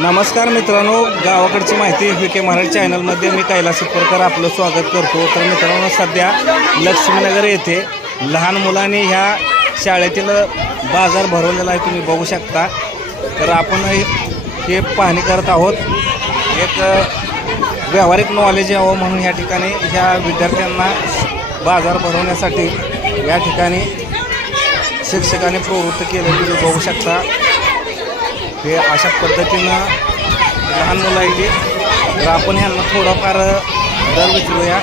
नमस्कार मित्रांनो गावाकडची माहिती व्ही के मराठी चॅनलमध्ये मी कैलास शिरकर आपलं स्वागत करतो. तर मित्रांनो सध्या लक्ष्मीनगर येथे लहान मुलांनी ह्या शाळेतील बाजार भरवलेला आहे तुम्ही बघू शकता. तर आपण हे पाहणी करत आहोत. एक व्यावहारिक नॉलेज यावं म्हणून या ठिकाणी ह्या विद्यार्थ्यांना बाजार भरवण्यासाठी या ठिकाणी शिक्षकांनी प्रवृत्त केलं तुम्ही बघू शकता. हे अशा पद्धतीनं लहान मुलं आहे तर आपण ह्यांना थोडंफार दर विचारूया.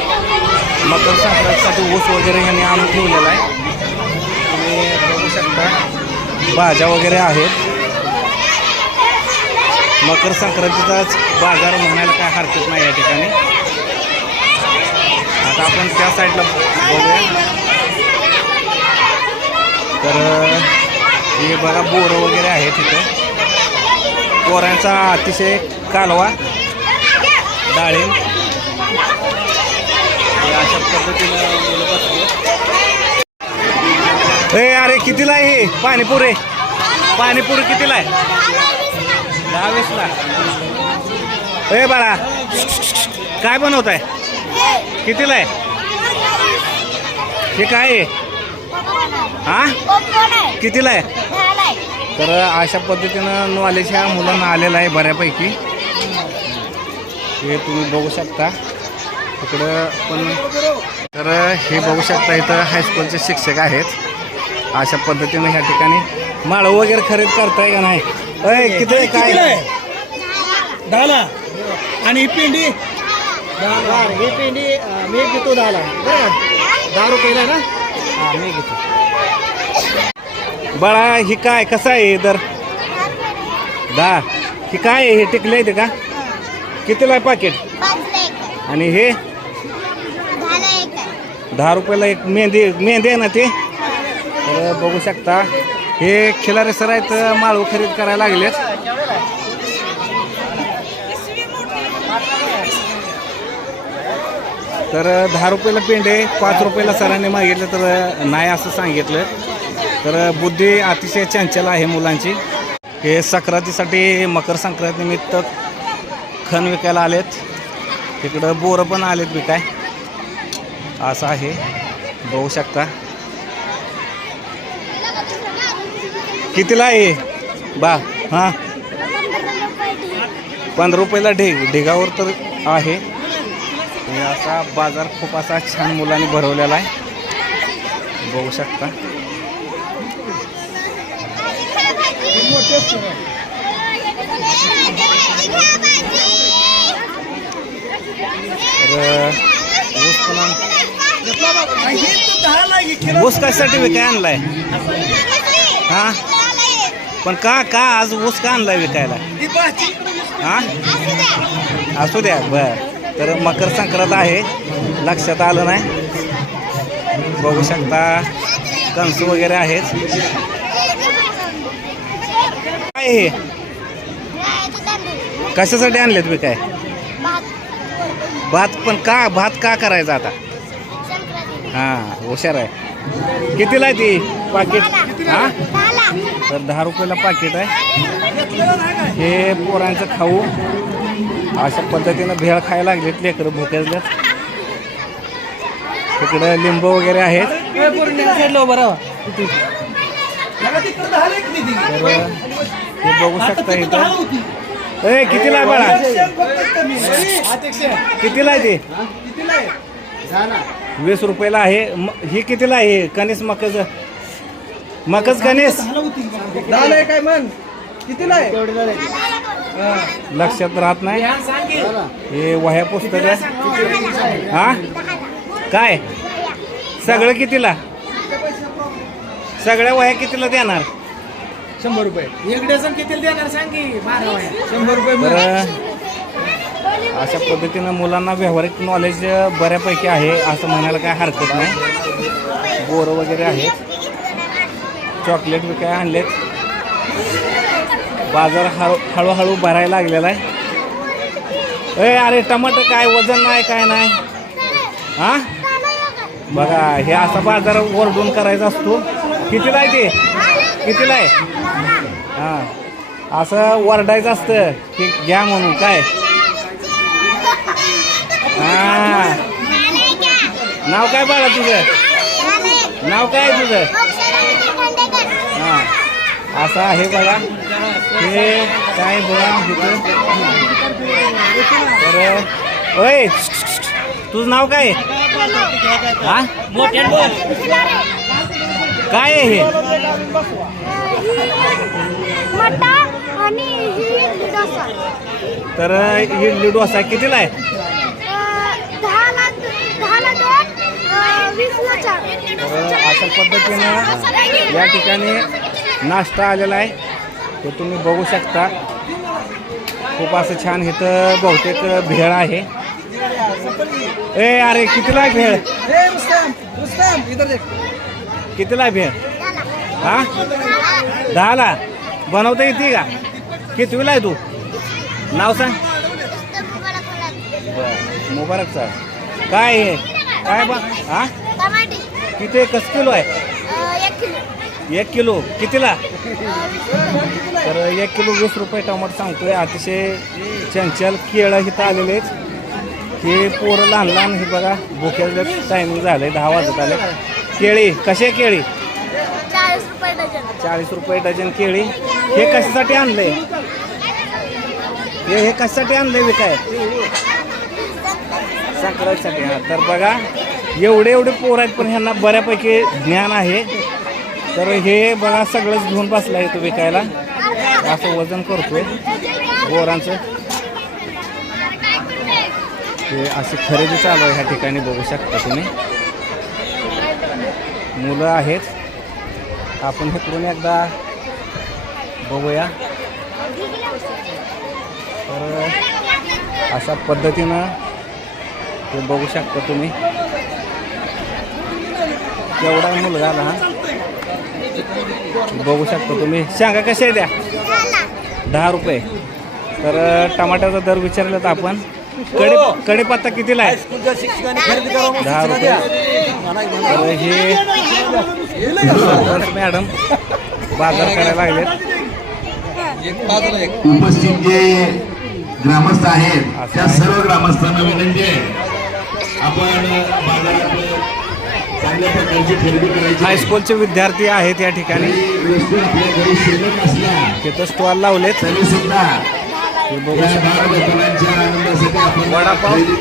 मकर संक्रांतीसाठी ऊस वगैरे ह्यांनी आणून ठेवलेला आहे. तुम्ही बघू शकता भाज्या वगैरे आहेत. मकर संक्रांतीचाच बाजार म्हणायला काय हरकत नाही या ठिकाणी. आता आपण त्या साईडला बघूया. तर हे बघा बोरं वगैरे आहेत तिथं पोरांचा अतिशय कालवा डाळिंब. अशा पद्धतीनं ए अरे कितीला आहे हे? पाणीपुरी पाणीपुरी कितीला आहे? दहा वीसला ए बाळा काय बनवत आहे कितीला आहे? हे काय आहे? हा? कितीला आहे? तर अशा पद्धतीनं नॉलेज ह्या मुलांना आलेलं आहे बऱ्यापैकी. हे तुम्ही बघू शकता. इकडं पण तर हे बघू शकता इथं हायस्कूलचे शिक्षक आहेत. अशा पद्धतीनं ह्या ठिकाणी माळं वगैरे खरेदी करताय का नाही? अय किती काय? दहाला. आणि ही पिंडी? ही पेंडी मी घेतो दहाला? दहा रुपयाला ना? हा मी घेतो. बाळा ही काय कसं आहे दर? दहा ही काय आहे? हे टिकले ते का? कितीला आहे पाकिट आणि हे? दहा रुपयाला एक मेहंदी मेहंदी आहे ना ते? तर बघू शकता. हे खिलारे सर आहेत माळू खरेदी करायला लागलेत. तर दहा रुपयाला पेंडे पाच रुपयाला सरांनी मागितलं तर नाही असं सांगितलं. तर बुद्धी अतिशय चंचल आहे मुलांची. हे संक्रांतीसाठी मकर संक्रांतीनिमित्त खण विकायला आलेत. तिकडं बोरं पण आलेत विकाय. असं आहे. बघू शकता. कितीला आहे? बा हां. पंधरा रुपयाला ढेग ढेगावर तर आहे. असा बाजार खूप असा छान मुलांनी भरवलेला आहे. बघू शकता. तर ऊस कशासाठी विकाय आणलाय हा? पण का का आज ऊस का आणलाय विकायला? हा? असू द्या बर. तर मकर संक्रांत आहे. लक्षात आलं नाही. बघू शकता. कणसू वगैरे आहेत. काय हे? कशासाठी आणलेत मी काय? भात पण का भात का करायचा आता? हां हुशार आहे. कितीला आहे ती पाकिट? हां? तर दहा रुपयाला पाकिट आहे. हे पोरांचं खाऊ. अशा पद्धतीनं भेळ खायला लागलेत लेकरं भुकेल्यात तिकडं लिंबू वगैरे आहेत. बरं. हे बघू शकता इथं. ए कितीला आहे बाळा? कितीला आहे ते? वीस रुपयाला आहे. ही कितीला आहे? कणीस मकज. मकज कणीस काय मन कितीला आहे? लक्षात राहत नाही? हे वह्या पुस्तक. हा? काय? सगळं कितीला? सगळ्या वह्या कितीला देणार? शंभर रुपये. एक डझन किती देणार सांग बारा शंभर रुपये तर. अशा पद्धतीनं मुलांना व्यावहारिक नॉलेज बऱ्यापैकी आहे असं म्हणायला काय हरकत नाही. बोरं वगैरे आहेत. चॉकलेट विकाय आणलेत. बाजार हळू हळूहळू भरायला लागलेला आहे. ए अरे टमाटर काय? वजन नाही काय नाही? हा? बघा हे असा बाजार ओरडून करायचा असतो. कितीला आहे ते? कितीला आहे? हां. असं वरडायचं असतं की घ्या म्हणून काय? हा. नाव काय बाळा तुझं? नाव काय आहे तुझं? हा. असं आहे बघा. हे काय बघा इथं? तर तुझं नाव काय आहे? हा? काय आहे हे? आणि ही तर इडली डोसा कितीला आहे? तर अशा पद्धतीनं या ठिकाणी नाश्ता आलेला आहे. तो तुम्ही बघू शकता. खूप असं छान इथं बहुतेक भेळ आहे. ए अरे कितीला आहे भेळ? कितीला आहे भेळ? हा? दहाला? बनवता येते का? कितवीला आहे तू? नाव सांग. बरं सर. काय आहे? काय बा हा? किती कसं किलो आहे? एक किलो. कितीला? तर एक किलो वीस रुपये टमाटर सांगतोय. अतिशय चंचल केळं इथं आलेले आहेत. हे पोरं लहान लहान हे बघा भुक्याचं टायमिंग झालंय दहा वाजत आले. केळी कसे केळी? चाळीस रुपये डझन. चाळीस रुपये डझन केळी. हे कशासाठी आणलंय? हे हे कशासाठी आणलंय विकाय? संक्रांतीसाठी हा. तर बघा एवढे एवढे पोर आहेत पण ह्यांना बऱ्यापैकी ज्ञान आहे. तर हे बघा सगळंच घेऊन बसला आहे तो विकायला. असं वजन करतोय. बोरांचं हे अशी खरेदी चालू आहे ह्या ठिकाणी बघू शकता तुम्ही. मुलं आहेत. आपण इकडून एकदा बघूया. तर अशा पद्धतीनं ते बघू शकता तुम्ही. केवढा मुलगा हा? बघू शकता तुम्ही. सांगा कसे द्या दहा रुपये. तर टमाट्याचा दर विचारला तर आपण. कडे कडेपत्ता कितीला आहे? स्कूलच्या शिक्षकांनी खरेदी करावं दहा रुपये. तर हे सरपंच मॅडम बाजार करायला लागलेत. उपस्थित जे ग्रामस्थ आहेत त्या सर्व ग्रामस्थांना विनंती आहे. आपण चांगल्या प्रकारची खरेदी करायची आहे. हायस्कूलचे विद्यार्थी आहेत या ठिकाणी. वस्तू आपल्या घरी शिल्लक असल्या तिथं स्टॉल लावलेत. तरी सुद्धा वडापाव. खरेदी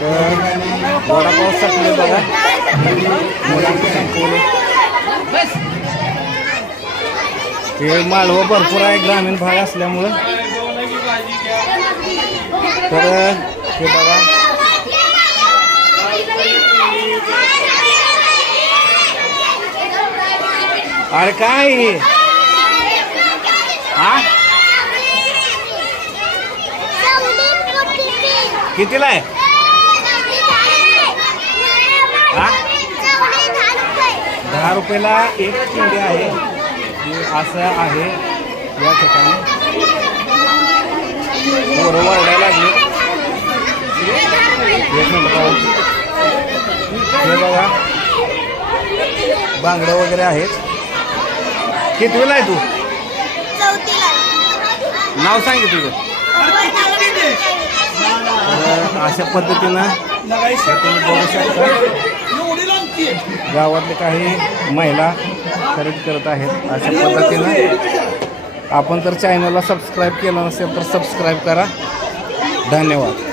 तर वडापाव बघा हे मालवं भरपूर आहे ग्रामीण भाग असल्यामुळं तर हे बघा अरे काय? हे? हा कितीला आहे? हा? दहा रुपयाला एक किंडी आहे. असं आहे. या ठिकाणी. बरोबर वरडायला लागले. एक मिनिट हे बघा. बांगडं वगैरे आहेत. कितवीला आहे तू? नाव सांगे तुझं. तर अशा पद्धतीनं तुम्ही बघू शकता गावातले काही महिला खरेदी करत आहेत अशा पद्धतीनं. आपण जर चॅनलला सबस्क्राईब केलं नसेल तर सबस्क्राईब करा. धन्यवाद.